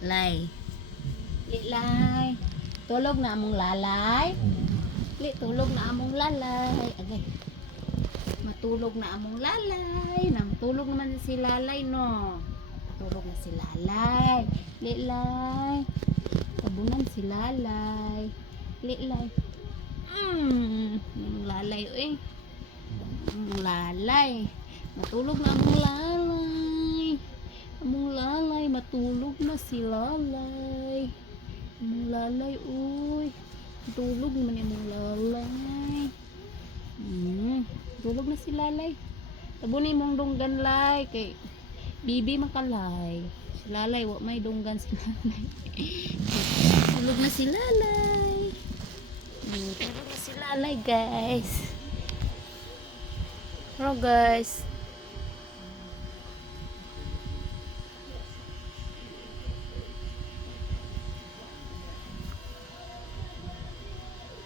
Lay. Lay. Tulog na among lalay. Tulog na among lalay. Agay. Matulog na among lalay. Tulog naman si lalay, no. Tulog na si lalay. Lay. Tabunan si lalay. Lay. Lalay, eh. Lalay. Matulog na among lalay. Among lalay, matulog na si lalay. Among lalay, uy. Tulog naman yung lalay. Tulog na si lalay. Tabunin mong dunggan lay kay bibi makalay. Si lalay, wa may dunggan si lalay. Tulog na si lalay. Tulog na si lalay, guys. Hello, guys.